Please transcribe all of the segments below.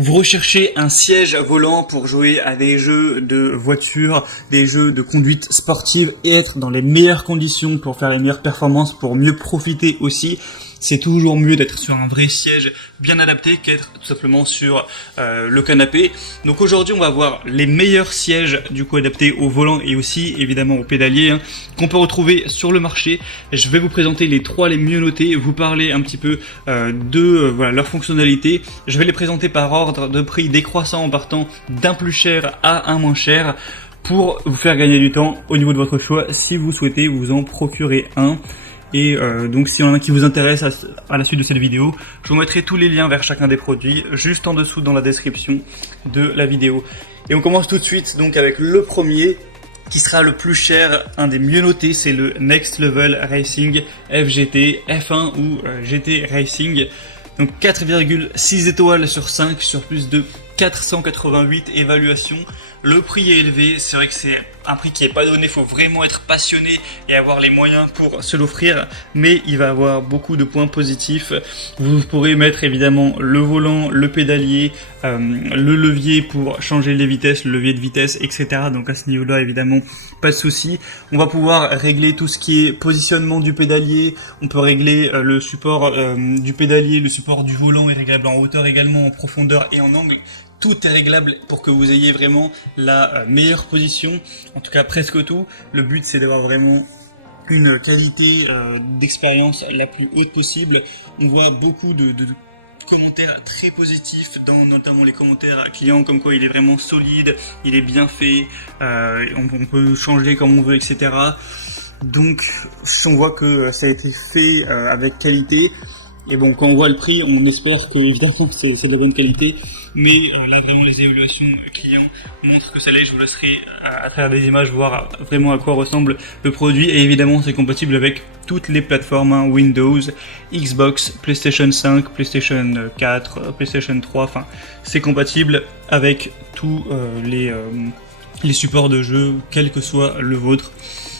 Vous recherchez un siège volant pour jouer à des jeux de voiture, des jeux de conduite sportive et être dans les meilleures conditions pour faire les meilleures performances, pour mieux profiter aussi. C'est toujours mieux d'être sur un vrai siège bien adapté qu'être tout simplement sur le canapé. Donc aujourd'hui on va voir les meilleurs sièges du coup adaptés au volant et aussi évidemment au pédalier qu'on peut retrouver sur le marché. Je vais vous présenter les trois les mieux notés, vous parler un petit peu de voilà, leurs fonctionnalités. Je vais les présenter par ordre de prix décroissant en partant d'un plus cher à un moins cher pour vous faire gagner du temps au niveau de votre choix si vous souhaitez vous en procurer un. Et donc s'il y en a un qui vous intéresse à la suite de cette vidéo, je vous mettrai tous les liens vers chacun des produits juste en dessous dans la description de la vidéo. Et on commence tout de suite donc avec le premier qui sera le plus cher, un des mieux notés, c'est le Next Level Racing FGT F1 ou GT Racing. Donc 4,6 étoiles sur 5 sur plus de 488 évaluations. Le prix est élevé, c'est vrai que c'est un prix qui n'est pas donné, il faut vraiment être passionné et avoir les moyens pour se l'offrir, mais il va avoir beaucoup de points positifs. Vous pourrez mettre évidemment le volant, le pédalier, le levier pour changer les vitesses, le levier de vitesse, etc. Donc à ce niveau-là, évidemment, pas de souci. On va pouvoir régler tout ce qui est positionnement du pédalier, on peut régler le support du pédalier, le support du volant est réglable en hauteur également, en profondeur et en angle. Tout est réglable pour que vous ayez vraiment la meilleure position, en tout cas presque tout. Le but c'est d'avoir vraiment une qualité d'expérience la plus haute possible. On voit beaucoup de commentaires très positifs dans notamment les commentaires clients comme quoi il est vraiment solide, il est bien fait, on peut changer comme on veut, etc. Donc on voit que ça a été fait avec qualité. Et bon, quand on voit le prix, on espère que évidemment c'est de la bonne qualité, mais là vraiment les évaluations clients montrent que ça l'est. Je vous laisserai à travers des images voir vraiment à quoi ressemble le produit, et évidemment c'est compatible avec toutes les plateformes, Windows, Xbox, PlayStation 5, PlayStation 4, PlayStation 3, enfin c'est compatible avec tous les supports de jeu, quel que soit le vôtre.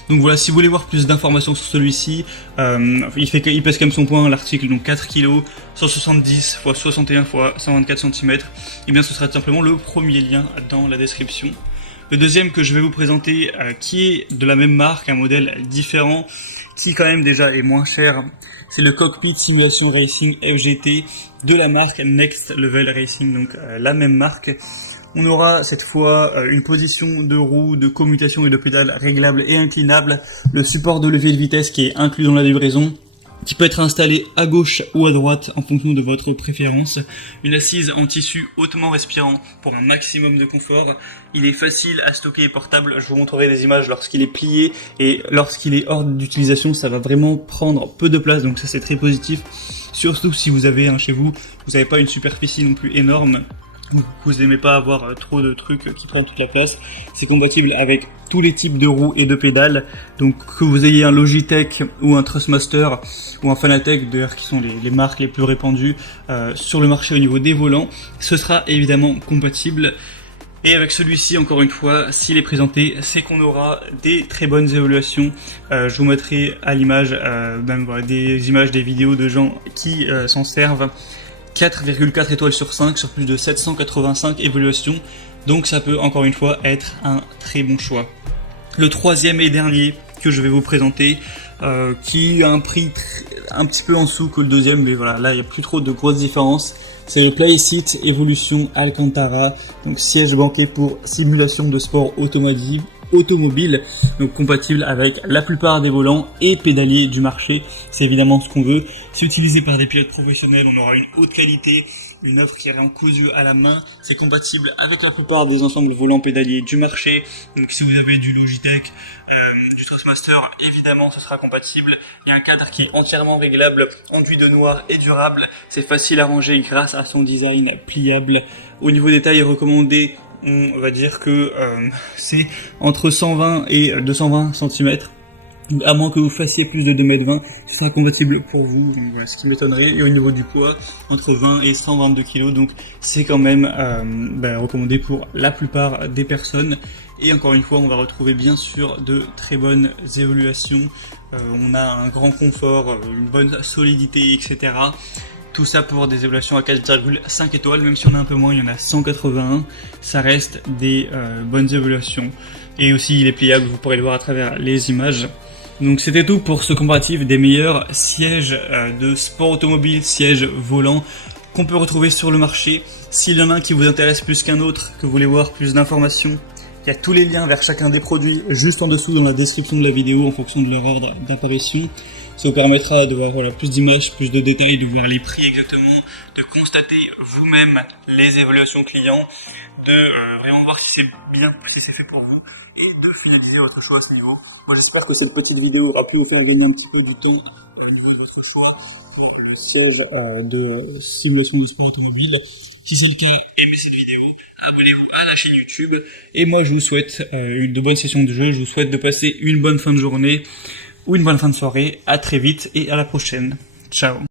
Donc voilà, si vous voulez voir plus d'informations sur celui-ci, il pèse quand même son poids, l'article, donc 4 kg, 170 x 61 x 124 cm, et bien ce sera tout simplement le premier lien dans la description. Le deuxième que je vais vous présenter, qui est de la même marque, un modèle différent, qui quand même déjà est moins cher, c'est le Cockpit Simulation Racing FGT de la marque Next Level Racing, donc la même marque. On aura cette fois une position de roue, de commutation et de pédale réglable et inclinable, le support de levier de vitesse qui est inclus dans la livraison, qui peut être installé à gauche ou à droite en fonction de votre préférence, une assise en tissu hautement respirant pour un maximum de confort. Il est facile à stocker et portable, je vous montrerai des images lorsqu'il est plié, et lorsqu'il est hors d'utilisation ça va vraiment prendre peu de place, donc ça c'est très positif, surtout si vous avez chez vous, vous n'avez pas une superficie non plus énorme, vous n'aimez pas avoir trop de trucs qui prennent toute la place. C'est compatible avec tous les types de roues et de pédales, donc que vous ayez un Logitech ou un Trustmaster ou un Fanatec d'ailleurs qui sont les marques les plus répandues sur le marché au niveau des volants, ce sera évidemment compatible. Et avec celui-ci, encore une fois, s'il est présenté, c'est qu'on aura des très bonnes évaluations. Je vous mettrai à l'image même voilà, des images, des vidéos de gens qui s'en servent. 4,4 étoiles sur 5 sur plus de 785 évaluations, donc ça peut encore une fois être un très bon choix. Le troisième et dernier que je vais vous présenter, qui a un prix un petit peu en dessous que le deuxième, mais voilà, là il n'y a plus trop de grosses différences, c'est le Playseat Evolution Alcantara, donc siège banquet pour simulation de sport automobile, donc compatible avec la plupart des volants et pédaliers du marché, c'est évidemment ce qu'on veut. C'est utilisé par des pilotes professionnels, on aura une haute qualité, une offre qui est vraiment cousue à la main, c'est compatible avec la plupart des ensembles volants pédaliers du marché, donc si vous avez du Logitech, du Trustmaster, évidemment ce sera compatible. Il y a un cadre qui est entièrement réglable, enduit de noir et durable, c'est facile à ranger grâce à son design pliable. Au niveau des tailles recommandées, on va dire que c'est entre 120 et 220 cm. À moins que vous fassiez plus de 2,20 m, ce sera compatible pour vous, donc voilà, ce qui m'étonnerait. Et au niveau du poids, entre 20 et 122 kg, donc c'est quand même recommandé pour la plupart des personnes. Et encore une fois, on va retrouver bien sûr de très bonnes évaluations. On a un grand confort, une bonne solidité, etc. Tout ça pour des évaluations à 4,5 étoiles, même si on a un peu moins, il y en a 181, ça reste des bonnes évaluations. Et aussi il est pliable, vous pourrez le voir à travers les images. Donc c'était tout pour ce comparatif des meilleurs sièges de sport automobile, sièges volants qu'on peut retrouver sur le marché. S'il y en a un qui vous intéresse plus qu'un autre, que vous voulez voir plus d'informations, il y a tous les liens vers chacun des produits juste en dessous dans la description de la vidéo en fonction de leur ordre d'apparition. Ça vous permettra de voir plus d'images, plus de détails, de voir les prix exactement, de constater vous-même les évaluations clients, de vraiment voir si c'est bien, si c'est fait pour vous et de finaliser votre choix à ce niveau. Moi j'espère que cette petite vidéo aura pu vous faire gagner un petit peu du temps au niveau de votre choix pour le siège de simulation de sport automobile. Si c'est le cas, aimez cette vidéo, abonnez-vous à la chaîne YouTube et moi je vous souhaite de bonnes sessions de jeu, je vous souhaite de passer une bonne fin de journée ou une bonne fin de soirée. À très vite et à la prochaine. Ciao.